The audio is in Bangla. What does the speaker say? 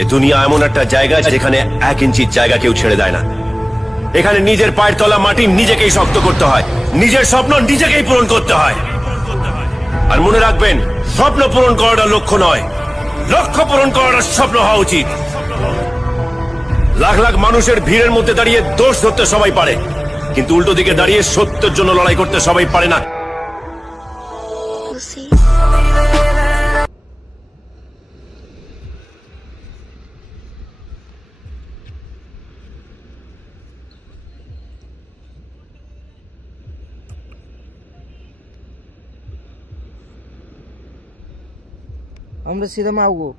এই দুনিয়া এমন একটা জায়গা যেখানে 1 ইঞ্চির জায়গা কেউ ছেড়ে দেয় না। এখানে নিজের পায়ের তলা মাটি নিজেকেই শক্ত করতে হয়, নিজের স্বপ্ন নিজেকেই পূরণ করতে হয়। আর মনে রাখবেন, স্বপ্ন পূরণ করাটা লক্ষ্য নয়, লক্ষ্য পূরণ করাটা স্বপ্ন হওয়া উচিত। লাখ লাখ মানুষের ভিড়ের মধ্যে দাঁড়িয়ে দোষ ধরতে সবাই পারে, কিন্তু উল্টো দিকে দাঁড়িয়ে সত্যের জন্য লড়াই করতে সবাই পারে না। আমরা সিধা মাওগো।